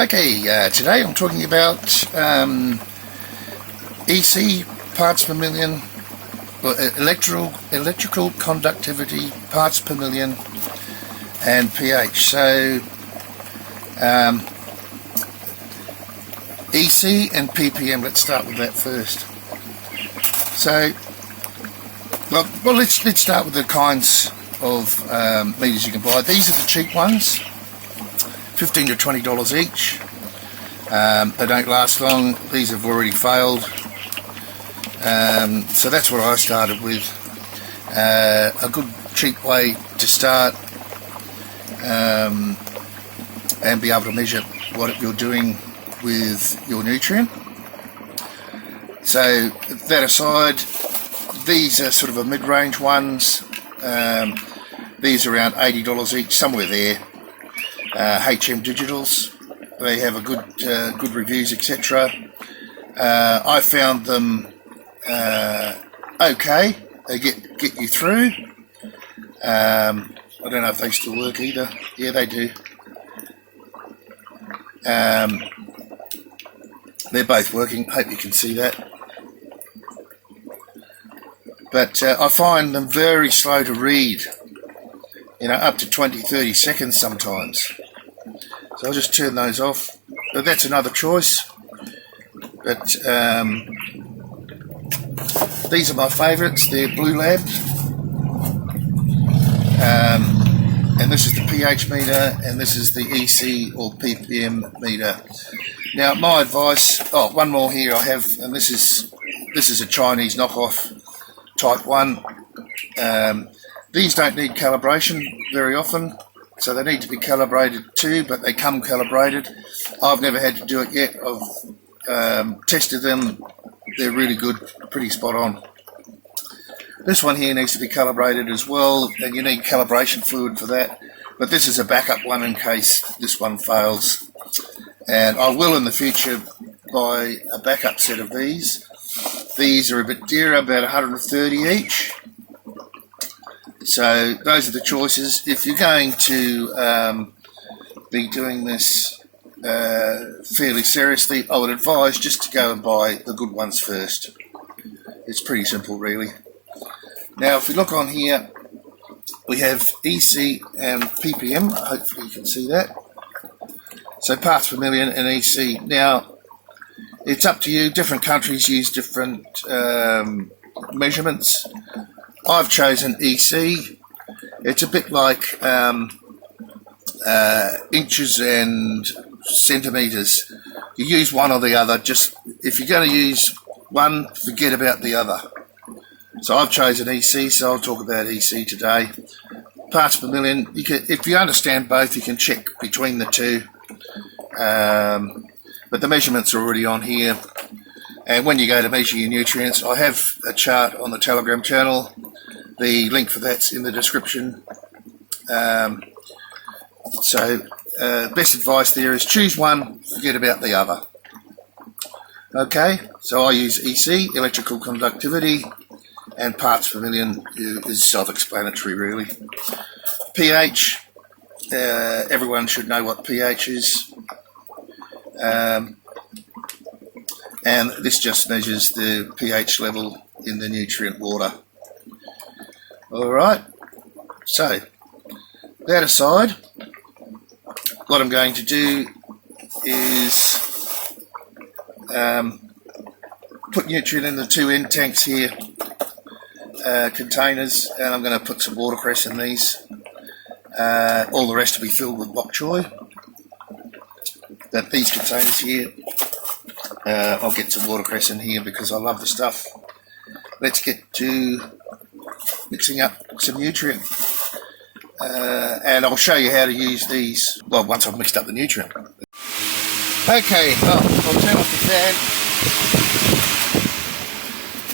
Okay, today I'm talking about EC, parts per million, or electrical conductivity, parts per million, and pH. So EC and ppm, let's start with that first. So, well let's start with the kinds of meters you can buy. These are the cheap ones, $15 to $20 each. They don't last long. These have already failed. So that's what I started with. A good cheap way to start and be able to measure what you're doing with your nutrient. So that aside, these are sort of a mid-range ones. These are around $80 each, somewhere there. HM Digitals, they have a good reviews, etc. I found them okay. They get you through. I don't know if they still work either. Yeah, they do. They're both working. Hope you can see that. But I find them very slow to read. You know, up to 20-30 seconds sometimes. So I'll just turn those off. But that's another choice. But these are my favourites. They're Blue Lab. And this is the pH meter, and this is the EC or ppm meter. Now, my advice. Oh, one more here I have, and this is a Chinese knockoff, Type 1. These don't need calibration very often, so they need to be calibrated too, but they come calibrated. I've never had to do it yet. I've tested them. They're really good, pretty spot on. This one here needs to be calibrated as well, and you need calibration fluid for that. But this is a backup one in case this one fails. And I will in the future buy a backup set of these. These are a bit dearer, about 130 each. So those are the choices. If you're going to be doing this fairly seriously, I would advise just to go and buy the good ones first. It's pretty simple, really. Now, if we look on here, we have EC and ppm. Hopefully you can see that. So parts per million and EC. Now, it's up to you. Different countries use different measurements. I've chosen EC. It's a bit like inches and centimetres. You use one or the other. Just if you're going to use one, forget about the other. So I've chosen EC, so I'll talk about EC today. Parts per million. You can, if you understand both, you can check between the two. But the measurements are already on here. And when you go to measure your nutrients, I have a chart on the Telegram channel. The link for that's in the description. So best advice there is choose one, forget about the other. Okay, so I use EC, electrical conductivity, and parts per million is self-explanatory, really. pH, everyone should know what pH is. And this just measures the pH level in the nutrient water. Alright, so that aside, what I'm going to do is put nutrient in the two end tanks here, containers, and I'm going to put some watercress in these. All the rest will be filled with bok choy. But these containers here, I'll get some watercress in here because I love the stuff. Let's get to mixing up some nutrient. And I'll show you how to use these, well, once I've mixed up the nutrient. Okay, well, I'll turn off the fan.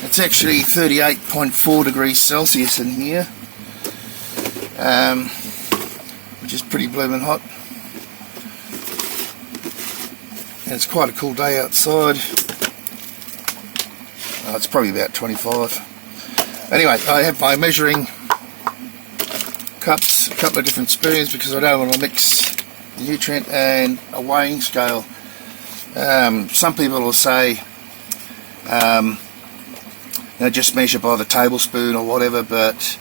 It's actually 38.4 degrees Celsius in here, which is pretty blooming hot. And it's quite a cool day outside. It's probably about 25. Anyway, I have my measuring cups, a couple of different spoons because I don't want to mix the nutrient, and a weighing scale. Some people will say, just measure by the tablespoon or whatever, but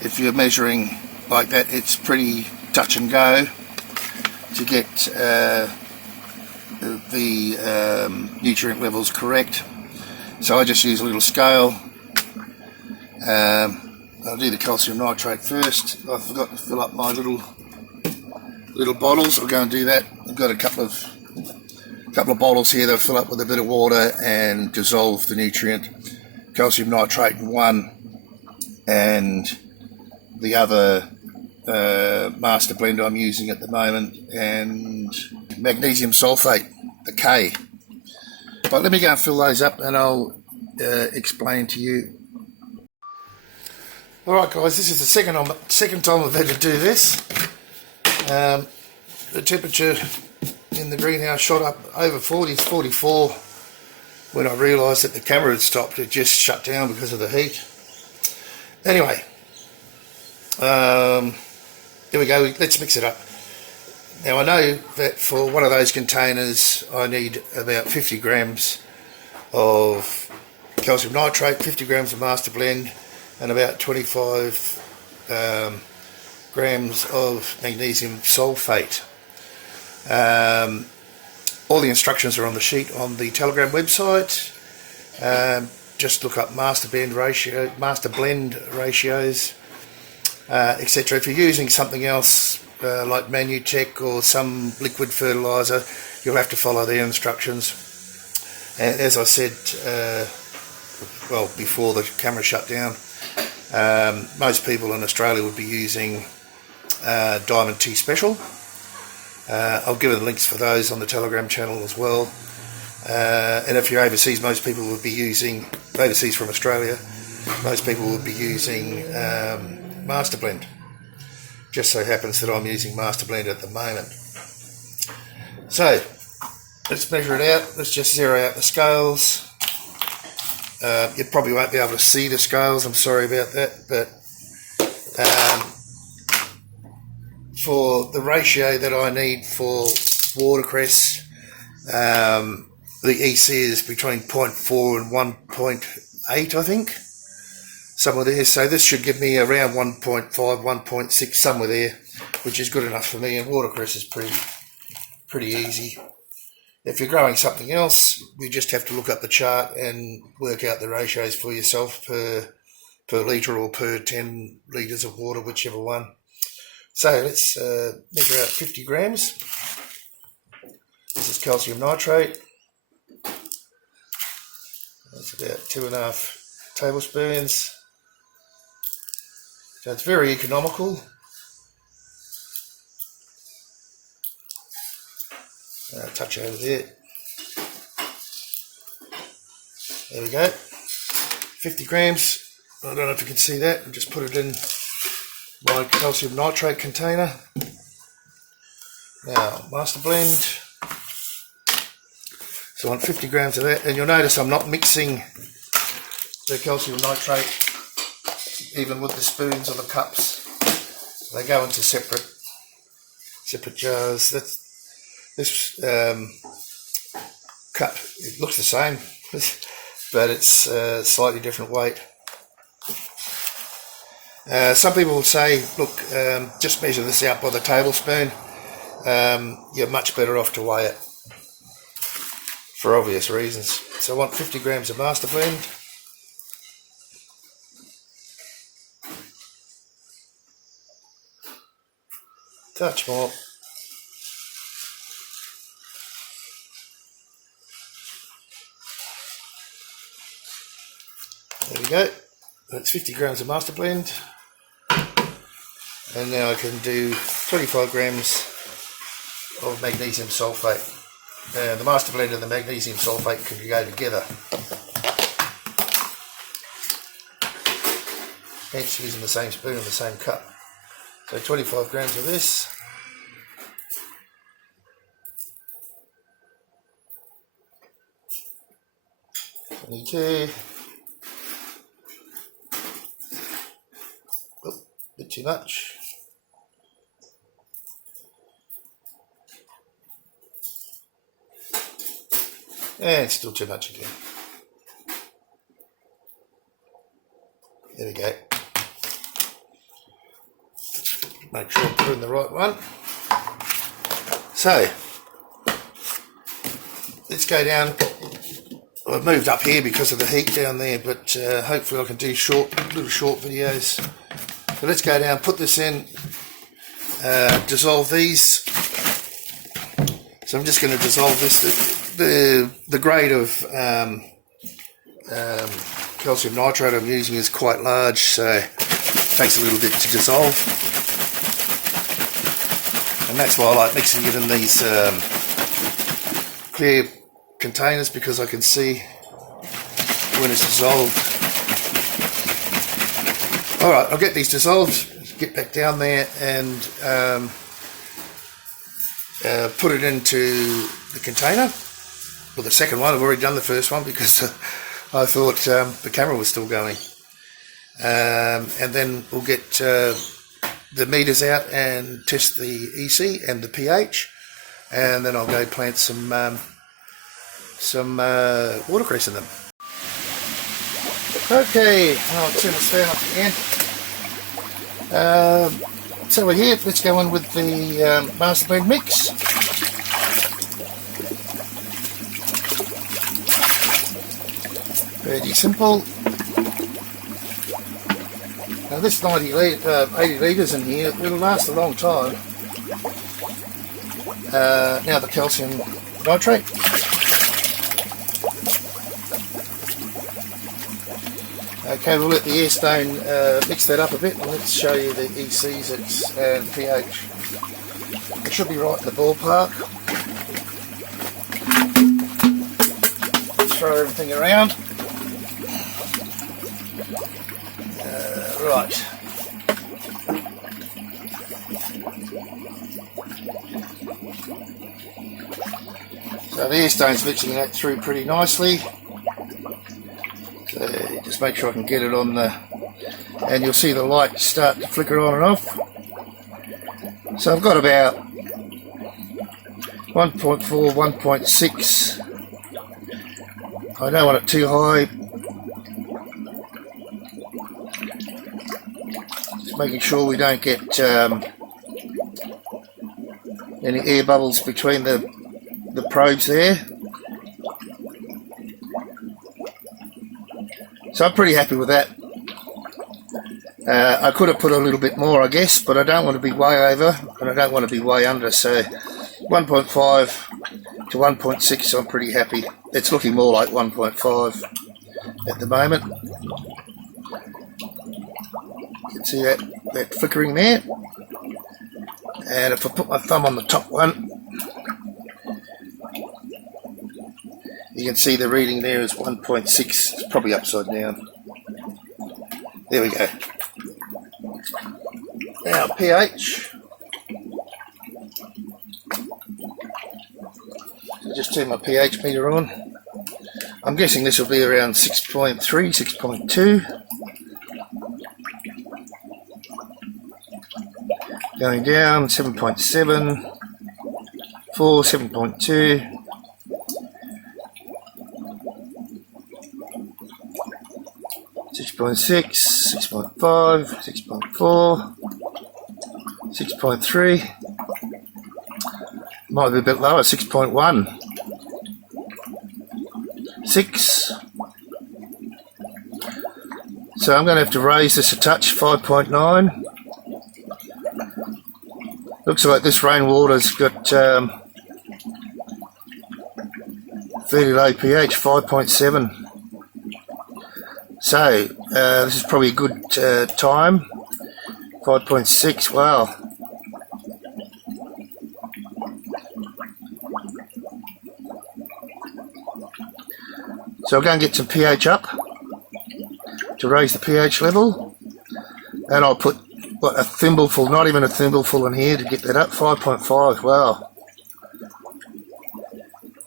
if you're measuring like that, it's pretty touch and go to get the nutrient levels correct. So I just use a little scale. I'll do the calcium nitrate first. I forgot to fill up my little bottles. I'll go and do that. I've got a couple of bottles here that I'll fill up with a bit of water and dissolve the nutrient. Calcium nitrate in one, and the other master blend I'm using at the moment, and magnesium sulfate, the K. But let me go and fill those up and I'll explain to you. Alright guys, this is the second time I've had to do this. The temperature in the greenhouse shot up over 40, 44. When I realised that the camera had stopped, it just shut down because of the heat. Anyway, here we go, let's mix it up. Now I know that for one of those containers I need about 50 grams of calcium nitrate, 50 grams of master blend, and about 25 grams of magnesium sulfate. All the instructions are on the sheet on the Telegram website. Just look up master blend ratios, etc. If you're using something else like Manutech or some liquid fertilizer, you'll have to follow their instructions. And as I said, before the camera shut down, most people in Australia would be using Diamond Tea Special. I'll give the links for those on the Telegram channel as well. And if you're overseas, most people would be using, overseas from Australia, most people would be using Master Blend. Just so happens that I'm using Master Blend at the moment. So, let's measure it out. Let's just zero out the scales. You probably won't be able to see the scales, I'm sorry about that, but for the ratio that I need for watercress, the EC is between 0.4 and 1.8, I think, somewhere there. So this should give me around 1.5, 1.6, somewhere there, which is good enough for me, and watercress is pretty easy. If you're growing something else, you just have to look up the chart and work out the ratios for yourself per litre or per 10 litres of water, whichever one. So let's measure out 50 grams. This is calcium nitrate. That's about 2.5 tablespoons. So it's very economical. Touch over there. There we go. 50 grams. I don't know if you can see that. I'll just put it in my calcium nitrate container. Now, master blend. So I want 50 grams of that. And you'll notice I'm not mixing the calcium nitrate even with the spoons or the cups. They go into separate jars. This cup, it looks the same, but it's a slightly different weight. Some people will say, look, just measure this out by the tablespoon. You're much better off to weigh it for obvious reasons. So I want 50 grams of master blend. Touch more. There we go. That's 50 grams of master blend. And now I can do 25 grams of magnesium sulfate. The master blend and the magnesium sulfate can go together. Hence using the same spoon and the same cup. So 25 grams of this. $22. Oh, bit too much. it's still too much again. There we go. Make sure I put in the right one. So, let's go down. I've moved up here because of the heat down there, but hopefully I can do little short videos. So let's go down, put this in, dissolve these. So I'm just going to dissolve this. The grade of calcium nitrate I'm using is quite large, so it takes a little bit to dissolve. And that's why I like mixing it in these clear containers, because I can see when it's dissolved. Alright, I'll get these dissolved, get back down there and put it into the container. Well, the second one, I've already done the first one because I thought the camera was still going. And then we'll get the meters out and test the EC and the pH, and then I'll go plant some watercress in them. Okay, I'll turn this down up again. So we're here, let's go on with the master blend mix. Pretty simple. Now this 80 litres in here, it'll last a long time. Now the calcium nitrate. Okay, we'll let the air stone mix that up a bit, and let's show you the ECs and pH. It should be right in the ballpark. Throw everything around. Right. So the air stone's mixing that through pretty nicely. So just make sure I can get it on the, and you'll see the light start to flicker on and off. So I've got about 1.4, 1.6. I don't want it too high. Just making sure we don't get any air bubbles between the probes there. So I'm pretty happy with that. I could have put a little bit more, I guess, but I don't want to be way over and I don't want to be way under. So 1.5 to 1.6, I'm pretty happy. It's looking more like 1.5 at the moment. You can see that flickering there. And if I put my thumb on the top one, you can see the reading there is 1.6. It's probably upside down. There we go. Now pH. So just turn my pH meter on. I'm guessing this will be around 6.3, 6.2. Going down, 7.7, 4, 7.2. 6.6, 6.5, 6.4, 6.3, might be a bit lower, 6.1, 6. So I'm going to have to raise this a touch, 5.9. Looks like this rainwater's got fairly low pH, 5.7. So, this is probably a good time. 5.6, wow. So I'll go and get some pH up to raise the pH level. And I'll put, what, a thimbleful, not even a thimbleful in here to get that up. 5.5, wow.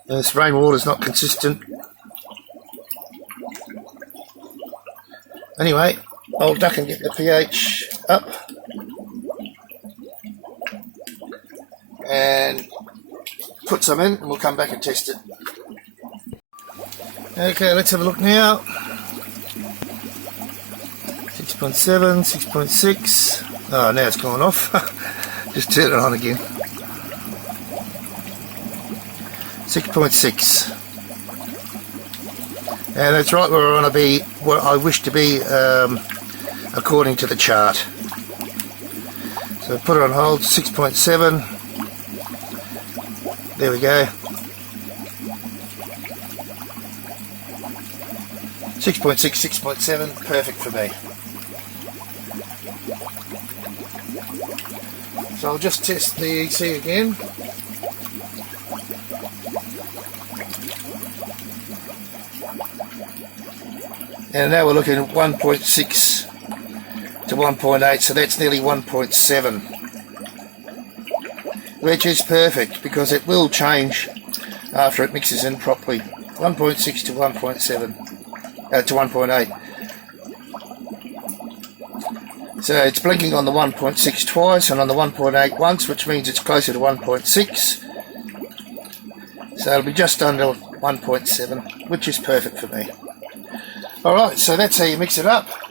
And this rainwater's not consistent. Anyway, I'll duck and get the pH up and put some in, and we'll come back and test it. Okay, let's have a look now. 6.7, 6.6. Oh, now it's gone off. Just turn it on again. 6.6. And that's right where I want to be, where I wish to be according to the chart. So put it on hold, 6.7. There we go. 6.6, 6.7, perfect for me. So I'll just test the EC again. And now we're looking at 1.6 to 1.8, so that's nearly 1.7, which is perfect because it will change after it mixes in properly. 1.6 to 1.7 to 1.8. So it's blinking on the 1.6 twice and on the 1.8 once, which means it's closer to 1.6. So it'll be just under 1.7, which is perfect for me. Alright, so that's how you mix it up.